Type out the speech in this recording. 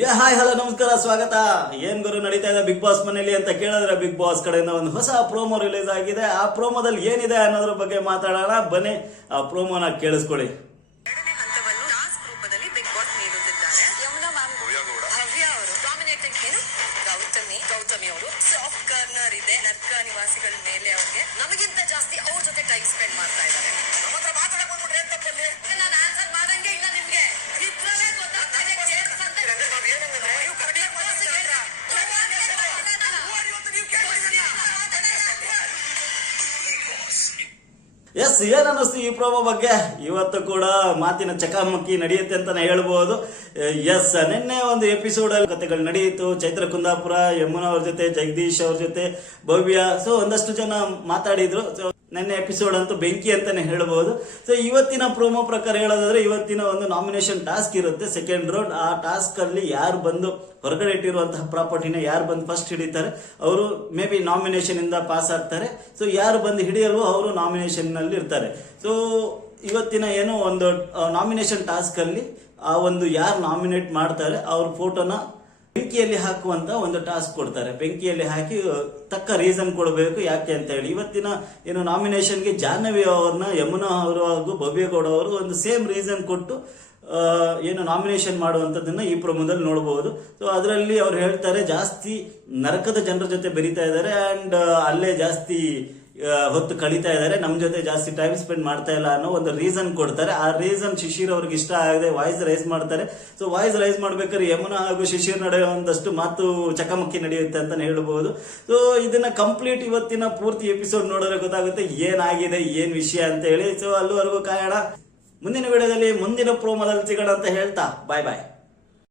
ಯಾ hi hello ನಮಸ್ಕಾರ ಸ್ವಾಗತ. ಏನ್ ಗುರು ನಡೀತಾ ಇದೆ ಬಿಗ್ ಬಾಸ್ ಮನೆಯಲ್ಲಿ ಅಂತ ಕೇಳಿದ್ರೆ ಬಿಗ್ ಬಾಸ್ ಕಡೆಯಿಂದ ಒಂದು ಹೊಸ ಪ್ರೋಮೋ ರಿಲೀಸ್ ಆಗಿದೆ. ಆ ಪ್ರೋಮೋದಲ್ಲಿ ಏನಿದೆ ಅನ್ನೋದ್ರ ಬಗ್ಗೆ ಮಾತಾಡೋಣ. ಬನ್ನಿ ಆ ಪ್ರೋಮೋನ ಕೇಳಿಸ್ಕೊಳ್ಳಿ. ಎರಡನೇ ಹಂತವನ್ನು ಟಾಸ್ಕ್ ರೂಪದಲ್ಲಿ ಬಿಗ್ ಬಾಸ್ ನೀಡುತ್ತಿದ್ದಾರೆ. ಯಮುನಾ ಮ್ಯಾಮ್ ಭವ್ಯ ಅವರು. ಡಾಮಿನೇಟಿಂಗ್ ಏನು? ಗೌತಮಿ. ಗೌತಮಿ ಅವರು. ಸಾಫ್ಟ್ ಕಾರ್ನರ್ ಇದೆ. ನರ್ಕ ನಿವಾಸಿಗಳ ಮೇಲೆ ಅವ್ರಿಗೆ ನಮಗಿಂತ ಜಾಸ್ತಿ ಅವ್ರ ಜೊತೆ ಟೈಮ್ ಸ್ಪೆಂಡ್ ಮಾಡ್ತಾ ಇದ್ದಾರೆ. ಎಸ್ ಏನ್ ಅನ್ನಿಸ್ತು ಈ ಪ್ರೋಮೋ ಬಗ್ಗೆ ಇವತ್ತು ಕೂಡ ಮಾತಿನ ಚಕಮಕಿ ನಡೆಯುತ್ತೆ ಅಂತಾನೆ ಹೇಳ್ಬೋದು. ಎಸ್, ನಿನ್ನೆ ಒಂದು ಎಪಿಸೋಡ್ ಅಲ್ಲಿ ಕಥೆಗಳು ನಡೆಯಿತು. ಚೈತ್ರ ಕುಂದಾಪುರ, ಯಮುನಾ ಅವ್ರ ಜೊತೆ, ಜಗದೀಶ್ ಅವ್ರ ಜೊತೆ, ಭವ್ಯ. ಸೊ ಒಂದಷ್ಟು ಜನ ಮಾತಾಡಿದ್ರು. ಸೊ ನಿನ್ನೆ ಎಪಿಸೋಡ್ ಅಂತೂ ಬೆಂಕಿ ಅಂತಾನೆ ಹೇಳ್ಬೋದು. ಸೊ ಇವತ್ತಿನ ಪ್ರೋಮೋ ಪ್ರಕಾರ ಹೇಳೋದಾದ್ರೆ, ಇವತ್ತಿನ ಒಂದು ನಾಮಿನೇಷನ್ ಟಾಸ್ಕ್ ಇರುತ್ತೆ. ಸೆಕೆಂಡ್ ರೌಂಡ್ ಆ ಟಾಸ್ಕ್ ಅಲ್ಲಿ ಯಾರು ಬಂದು ಹೊರಗಡೆ ಇಟ್ಟಿರುವಂತಹ ಪ್ರಾಪರ್ಟಿನ ಯಾರು ಬಂದು ಫಸ್ಟ್ ಹಿಡಿತಾರೆ, ಅವರು ಮೇ ಬಿ ನಾಮಿನೇಷನ್ ಇಂದ ಪಾಸ್ ಆಗ್ತಾರೆ. ಸೊ ಯಾರು ಬಂದು ಹಿಡಿಯಲ್ವೋ ಅವರು ನಾಮಿನೇಷನ್ನಲ್ಲಿ ಇರ್ತಾರೆ. ಸೊ ಇವತ್ತಿನ ಏನು ಒಂದು ನಾಮಿನೇಷನ್ ಟಾಸ್ಕ್ ಅಲ್ಲಿ ಆ ಒಂದು ಯಾರು ನಾಮಿನೇಟ್ ಮಾಡ್ತಾರೆ, ಅವ್ರ ಫೋಟೋನ ಬೆಂಕಿಯಲ್ಲಿ ಹಾಕುವಂತ ಒಂದು ಟಾಸ್ಕ್ ಕೊಡ್ತಾರೆ. ಬೆಂಕಿಯಲ್ಲಿ ಹಾಕಿ ತಕ್ಕ ರೀಸನ್ ಕೊಡಬೇಕು ಯಾಕೆ ಅಂತ ಹೇಳಿ. ಇವತ್ತಿನ ಏನು ನಾಮಿನೇಷನ್ಗೆ ಜಾಹ್ನವಿ ಅವ್ರನ್ನ, ಯಮುನಾ ಅವರು ಹಾಗೂ ಭವ್ಯಗೌಡ ಅವರು ಒಂದು ಸೇಮ್ ರೀಸನ್ ಕೊಟ್ಟು ಏನು ನಾಮಿನೇಷನ್ ಮಾಡುವಂಥದ್ದನ್ನು ಈ ಪ್ರಮುಖದಲ್ಲಿ ನೋಡಬಹುದು ಸೊ ಅದರಲ್ಲಿ ಅವ್ರು ಹೇಳ್ತಾರೆ, ಜಾಸ್ತಿ ನರಕದ ಜನರ ಜೊತೆ ಬೆರೀತಾ ಇದ್ದಾರೆ. ಅಂಡ್ ಅಲ್ಲೇ ಜಾಸ್ತಿ ಹೊತ್ತು ಕಳೀತಾ ಇದ್ದಾರೆ. ನಮ್ಮ ಜೊತೆ ಜಾಸ್ತಿ ಟೈಮ್ ಸ್ಪೆಂಡ್ ಮಾಡ್ತಾ ಇಲ್ಲ ಅನ್ನೋ ಒಂದು ರೀಸನ್ ಕೊಡ್ತಾರೆ. ಆ ರೀಸನ್ ಶಿಶಿರ್ ಅವ್ರಿಗೆ ಇಷ್ಟ ಆಗದೆ ವಾಯ್ಸ್ ರೈಸ್ ಮಾಡ್ತಾರೆ. ಸೊ ವಾಯ್ಸ್ ರೈಸ್ ಮಾಡ್ಬೇಕಾದ್ರೆ ಯಮುನಾ ಹಾಗೂ ಶಿಶಿರ್ ನಡುವೆ ಒಂದಷ್ಟು ಮಾತು ಚಕಮಕಿ ನಡೆಯುತ್ತೆ ಅಂತ ಹೇಳ್ಬೋದು. ಸೊ ಇದನ್ನ ಕಂಪ್ಲೀಟ್ ಇವತ್ತಿನ ಪೂರ್ತಿ ಎಪಿಸೋಡ್ ನೋಡಿದ್ರೆ ಗೊತ್ತಾಗುತ್ತೆ ಏನಾಗಿದೆ, ಏನ್ ವಿಷಯ ಅಂತ ಹೇಳಿ. ಸೊ ಅಲ್ಲಿವರೆಗೂ ಕಾಯೋಣ. ಮುಂದಿನ ವಿಡಿಯೋದಲ್ಲಿ ಮುಂದಿನ ಪ್ರೋಮೋದಲ್ಲಿ ಸಿಗೋಣ ಅಂತ ಹೇಳ್ತಾ. ಬಾಯ್ ಬಾಯ್